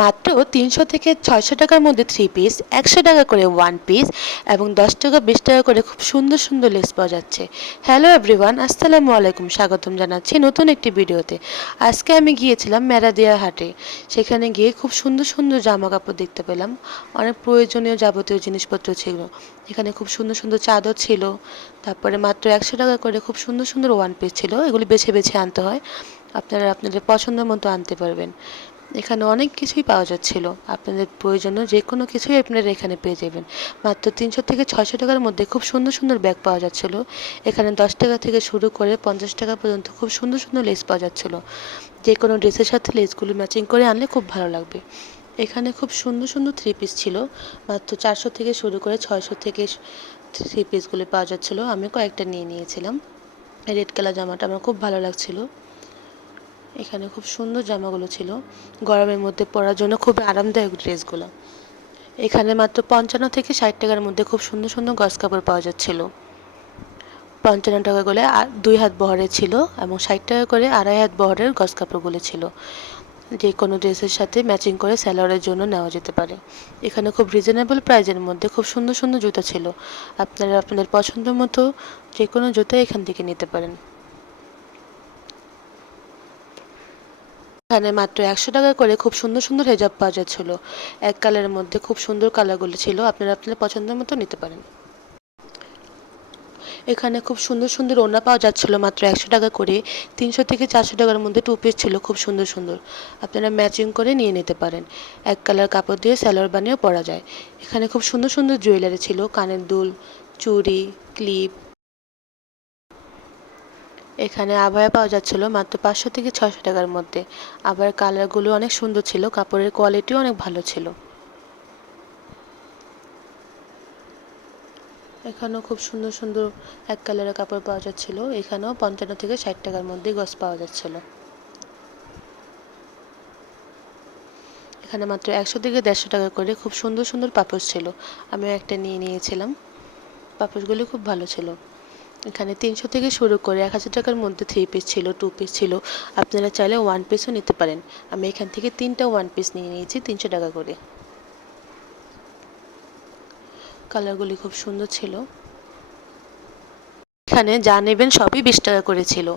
মাত্র ৩০০ থেকে ৬০০ টাকার মধ্যে 3 পিস, ১০০ টাকা করে 1 পিস এবং ১০ টাকা ২০ টাকা করে খুব সুন্দর সুন্দর লেস পাওয়া যাচ্ছে। হ্যালো এভরিওয়ান, আসসালামু আলাইকুম, স্বাগতম জানাচ্ছি নতুন একটি ভিডিওতে। আজকে আমি গিয়েছিলাম মেরাদিয়া হাটে। সেখানে গিয়ে খুব সুন্দর সুন্দর জামা কাপড় দেখতে পেলাম, অনেক প্রয়োজনীয় যাবতীয় জিনিসপত্র ছিল। এখানে খুব সুন্দর সুন্দর চাদর ছিল, তারপরে মাত্র ১০০ টাকা করে খুব সুন্দর সুন্দর 1 পিস ছিল। এগুলি বেছে বেছে আনতে হয়, আপনারা আপনাদের পছন্দ মতো আনতে পারবেন। এখানে অনেক কিছুই পাওয়া যাচ্ছিল, আপনাদের প্রয়োজনীয় যে কোনো কিছুই আপনারা এখানে পেয়ে যাবেন। মাত্র ৩০০ থেকে ৬০০ টাকার মধ্যে খুব সুন্দর সুন্দর ব্যাগ পাওয়া যাচ্ছিল। এখানে ১০ টাকা থেকে শুরু করে ৫০ টাকা পর্যন্ত খুব সুন্দর সুন্দর লেস পাওয়া যাচ্ছিল। যে কোনো ড্রেসের সাথে লেসগুলো ম্যাচিং করে আনলে খুব ভালো লাগবে। এখানে খুব সুন্দর সুন্দর 3 পিস ছিল, মাত্র ৪০০ থেকে শুরু করে ৬০০ থেকে 3 পিসগুলো পাওয়া যাচ্ছিল। আমি কয়েকটা নিয়ে নিয়েছিলাম। রেড কালার জামাটা আমার খুব ভালো লাগছিল। এখানে খুব সুন্দর জামাগুলো ছিল, গরমের মধ্যে পরার জন্য খুব আরামদায়ক ড্রেসগুলো। এখানে মাত্র ৫৫ থেকে ৬০ টাকার মধ্যে খুব সুন্দর সুন্দর গজ কাপড় পাওয়া যাচ্ছিল। ৫৫ টাকা করে ২ হাত বহরের ছিল এবং ৬০ টাকা করে ২.৫ হাত বহরের গজ কাপড়গুলো ছিল। যে কোনো ড্রেসের সাথে ম্যাচিং করে স্যালোয়ারের জন্য নেওয়া যেতে পারে। এখানে খুব রিজনেবল প্রাইজের মধ্যে খুব সুন্দর সুন্দর জুতা ছিল। আপনারা আপনাদের পছন্দ মতো যে কোনো জুতা এখান থেকে নিতে পারেন। এখানে মাত্র ১০০ টাকা করে খুব সুন্দর সুন্দর হেজাব পাওয়া যাচ্ছিল। এক কালারের মধ্যে খুব সুন্দর কালারগুলো ছিল, আপনারা আপনাদের পছন্দের মতো নিতে পারেন। এখানে খুব সুন্দর সুন্দর ওড়না পাওয়া যাচ্ছিল মাত্র ১০০ টাকা করে। ৩০০ থেকে ৪০০ টাকার মধ্যে 2 পিস ছিল খুব সুন্দর সুন্দর, আপনারা ম্যাচিং করে নিয়ে নিতে পারেন। এক কালার কাপড় দিয়ে সালোয়ার বানিয়েও পরা যায়। এখানে খুব সুন্দর সুন্দর জুয়েলারি ছিল, কানের দুল, চুড়ি, ক্লিপ। এখানে আবায়া পাওয়া যাচ্ছিল মাত্র ৫০০ থেকে ৬০০ টাকার মধ্যে। আবার কালারগুলো অনেক সুন্দর ছিল, কাপড়ের কোয়ালিটিও অনেক ভালো ছিল। এখানেও খুব সুন্দর সুন্দর এক কালারের কাপড় পাওয়া যাচ্ছিল। এখানেও ৫৫ থেকে ৬০ টাকার মধ্যে গজ পাওয়া যাচ্ছিল। এখানে মাত্র ১০০ থেকে ১৫০ টাকা করে খুব সুন্দর সুন্দর পাপোশ ছিল, আমিও একটা নিয়ে নিয়েছিলাম। পাপোশগুলি খুব ভালো ছিল। এখানে ৩০০ থেকে শুরু করে ১০০০ টাকার মধ্যে 3 পিস ছিল, 2 পিস ছিল, আপনারা চাইলে 1 পিসও নিতে পারেন। আমি এখান থেকে 3টা 1 পিস নিয়ে নিয়েছি ৩০০ টাকা করে। কালারগুলি খুব সুন্দর ছিল। এখানে যা নেবেন সবই ২০ টাকা করে ছিল।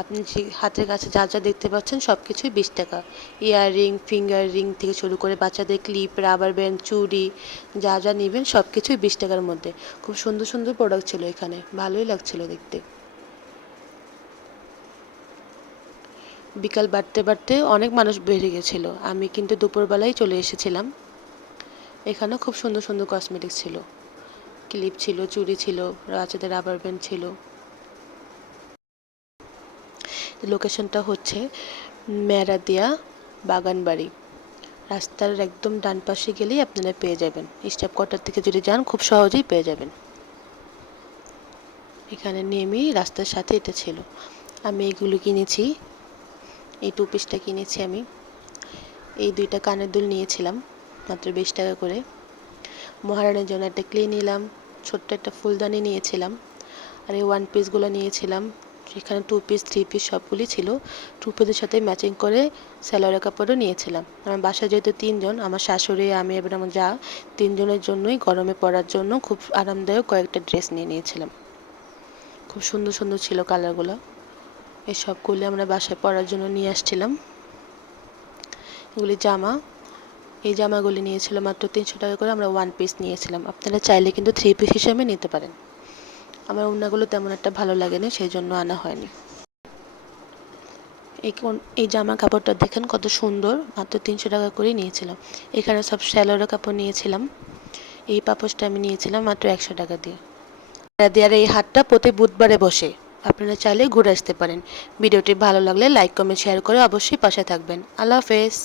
আপনি যে হাতের কাছে যা যা দেখতে পাচ্ছেন সব কিছুই ২০ টাকা। ইয়াররিং, ফিঙ্গার রিং থেকে শুরু করে বাচ্চাদের ক্লিপ, রাবার ব্যান্ড, চুড়ি, যা যা নেবেন সব কিছুই ২০ টাকার মধ্যে। খুব সুন্দর সুন্দর প্রোডাক্ট ছিল এখানে, ভালোই লাগছিল দেখতে। বিকাল বাড়তে বাড়তে অনেক মানুষ বেড়ে গেছিল, আমি কিন্তু দুপুরবেলায় চলে এসেছিলাম। এখানেও খুব সুন্দর সুন্দর কসমেটিক্স ছিল, ক্লিপ ছিল, চুড়ি ছিল, বাচ্চাদের রাবার ব্যান্ড ছিল। লোকেশনটা হচ্ছে মেরাদিয়া বাগানবাড়ি। রাস্তার একদম ডান পাশে গেলেই আপনারা পেয়ে যাবেন। স্টাফ কোয়ার্টার থেকে যদি যান খুব সহজেই পেয়ে যাবেন। এখানে নেমেই রাস্তার সাথে এটা ছিল। আমি এইগুলো কিনেছি, এই 2 পিসটা কিনেছি আমি। এই 2টা কানের দুল নিয়েছিলাম মাত্র ২০ টাকা করে। মহারানীর জন্য একটা ক্লে নিলাম, ছোট্ট একটা ফুলদানি নিয়েছিলাম। আর এই 1 পিসগুলো নিয়েছিলাম। এখানে 2 পিস 3 পিস সবগুলি ছিল। 2 পিসের সাথে ম্যাচিং করে সালোয়ারের কাপড়ও নিয়েছিলাম। আমার বাসায় যেহেতু 3 জন, আমার শাশুড়ি, আমি এবং আমার যা, 3 জনের জন্যই গরমে পরার জন্য খুব আরামদায়ক কয়েকটা ড্রেস নিয়ে নিয়েছিলাম। খুব সুন্দর সুন্দর ছিল কালারগুলো। এই সবগুলি আমরা বাসায় পরার জন্য নিয়ে আসছিলাম। এগুলি জামা, এই জামাগুলি নিয়েছিল মাত্র ৩০০ টাকা করে। আমরা 1 পিস নিয়েছিলাম, আপনারা চাইলে কিন্তু 3 পিস হিসেবে নিতে পারেন। আমার ওড়নাগুলো তেমন একটা ভালো লাগেনি, সেই জন্য আনা হয়নি। এই জামা কাপড়টা দেখেন কত সুন্দর, মাত্র ৩০০ টাকা করেই নিয়েছিলাম। এখানে সব সালোয়ারের কাপড় নিয়েছিলাম। এই পাপোশটা আমি নিয়েছিলাম মাত্র ১০০ টাকা দিয়ে। আর এই হাটটা প্রতি বুধবারে বসে, আপনারা চাইলে ঘুরে আসতে পারেন। ভিডিওটি ভালো লাগলে লাইক, কমেন্ট, শেয়ার করে অবশ্যই পাশে থাকবেন। আল্লাহ হাফেজ।